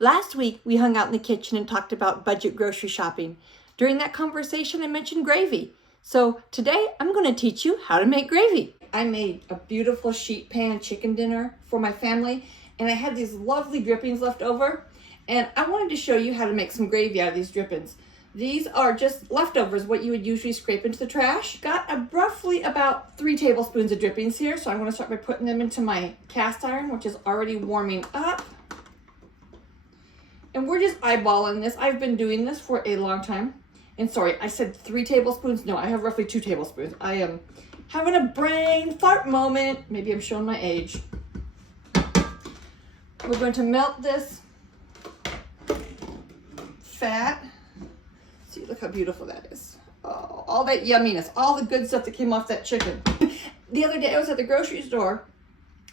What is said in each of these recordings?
Last week, we hung out in the kitchen and talked about budget grocery shopping. During that conversation, I mentioned gravy. So today, I'm going to teach you how to make gravy. I made a beautiful sheet pan chicken dinner for my family, and I had these lovely drippings left over, and I wanted to show you how to make some gravy out of these drippings. These are just leftovers, what you would usually scrape into the trash. Got roughly about 3 tablespoons of drippings here, so I'm going to start by putting them into my cast iron, which is already warming up. And we're just eyeballing this. I've been doing this for a long time. And sorry, I said 3 tablespoons. No, I have roughly 2 tablespoons. I am having a brain fart moment. Maybe I'm showing my age. We're going to melt this fat. See, look how beautiful that is. Oh, all that yumminess, all the good stuff that came off that chicken. The other day I was at the grocery store,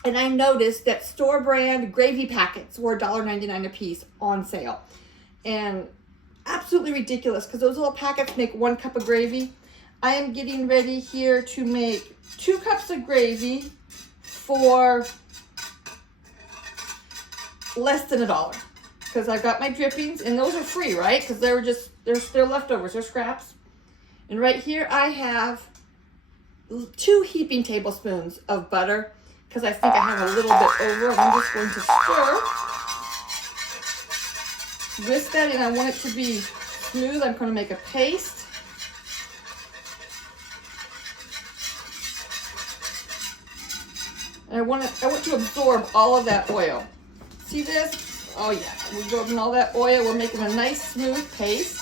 and I noticed that store brand gravy packets were $1.99 a piece on sale. And absolutely ridiculous, because those little packets make 1 cup of gravy. I am getting ready here to make 2 cups of gravy for less than $1. Because I've got my drippings, and those are free, right? Because they're leftovers, they're scraps. And right here I have 2 heaping tablespoons of butter, because I think I have a little bit over, and I'm just going to stir. Whisk that, and I want it to be smooth. I'm going to make a paste. And I want to absorb all of that oil. See this? Oh yeah, we're absorbing all that oil. We're making a nice smooth paste.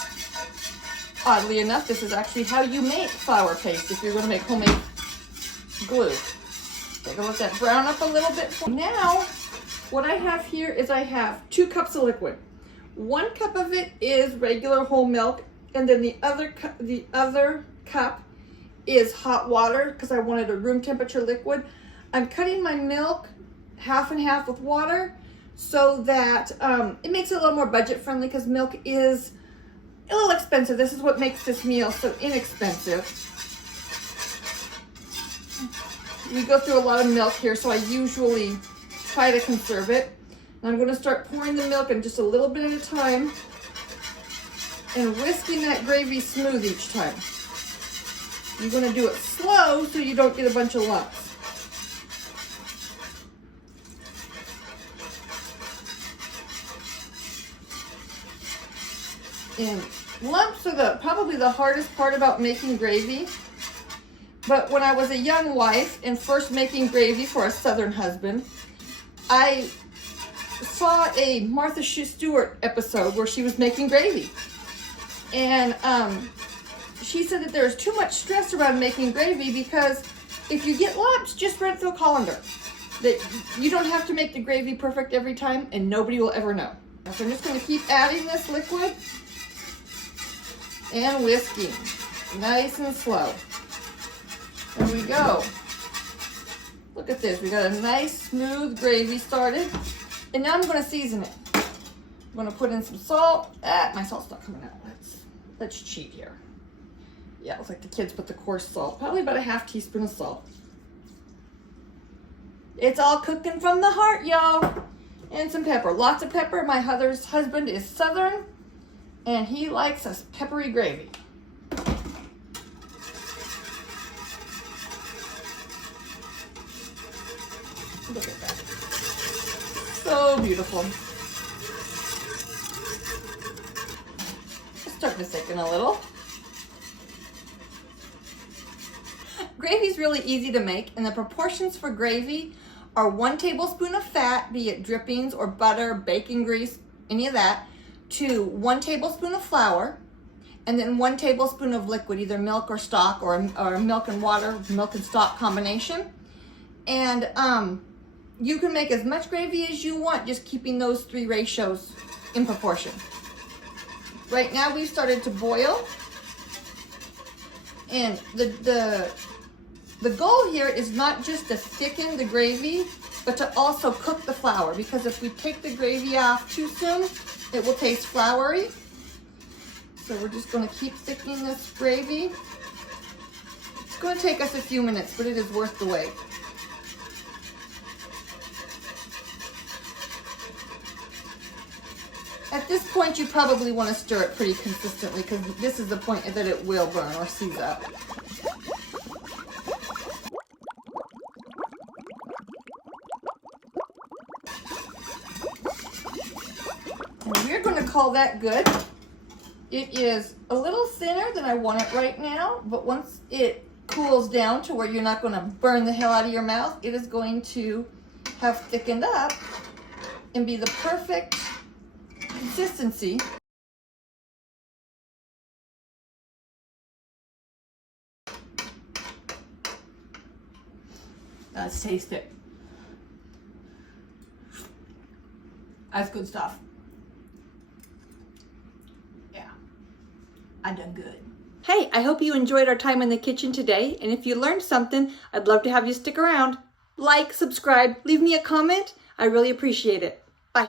Oddly enough, this is actually how you make flour paste if you're going to make homemade glue. Take a let that brown up a little bit. Now, what I have here is I have 2 cups of liquid. 1 cup of it is regular whole milk, and then the other cup is hot water, because I wanted a room temperature liquid. I'm cutting my milk half and half with water so that it makes it a little more budget friendly, because milk is a little expensive. This is what makes this meal so inexpensive. We go through a lot of milk here, so I usually try to conserve it. And I'm going to start pouring the milk in just a little bit at a time and whisking that gravy smooth each time. You're going to do it slow so you don't get a bunch of lumps. And lumps are probably the hardest part about making gravy. But when I was a young wife and first making gravy for a Southern husband, I saw a Martha Stewart episode where she was making gravy. And she said that there's too much stress around making gravy, because if you get lumps, just run it through a colander. That you don't have to make the gravy perfect every time, and nobody will ever know. So I'm just going to keep adding this liquid and whisking, nice and slow. There we go. Look at this. We got a nice smooth gravy started. And now I'm going to season it. I'm going to put in some salt. My salt's not coming out. Let's cheat here. Yeah, it looks like the kids put the coarse salt. Probably about a ½ teaspoon of salt. It's all cooking from the heart, y'all. And some pepper. Lots of pepper. My husband is Southern, and he likes a peppery gravy. Look at that. So beautiful. It's starting to thicken a little. Gravy's really easy to make, and the proportions for gravy are 1 tablespoon of fat, be it drippings or butter, bacon grease, any of that, to 1 tablespoon of flour, and then 1 tablespoon of liquid, either milk or stock, or milk and water, milk and stock combination. And you can make as much gravy as you want, just keeping those 3 ratios in proportion. Right now we've started to boil, and the goal here is not just to thicken the gravy, but to also cook the flour, because if we take the gravy off too soon, it will taste floury. So we're just going to keep thickening this gravy. It's going to take us a few minutes, but it is worth the wait. At this point, you probably want to stir it pretty consistently because this is the point that it will burn or seize up. And we're going to call that good. It is a little thinner than I want it right now, but once it cools down to where you're not going to burn the hell out of your mouth, it is going to have thickened up and be the perfect consistency. Let's taste it. That's good stuff. Yeah, I done good. Hey, I hope you enjoyed our time in the kitchen today, and if you learned something, I'd love to have you stick around. Like, subscribe, leave me a comment. I really appreciate it.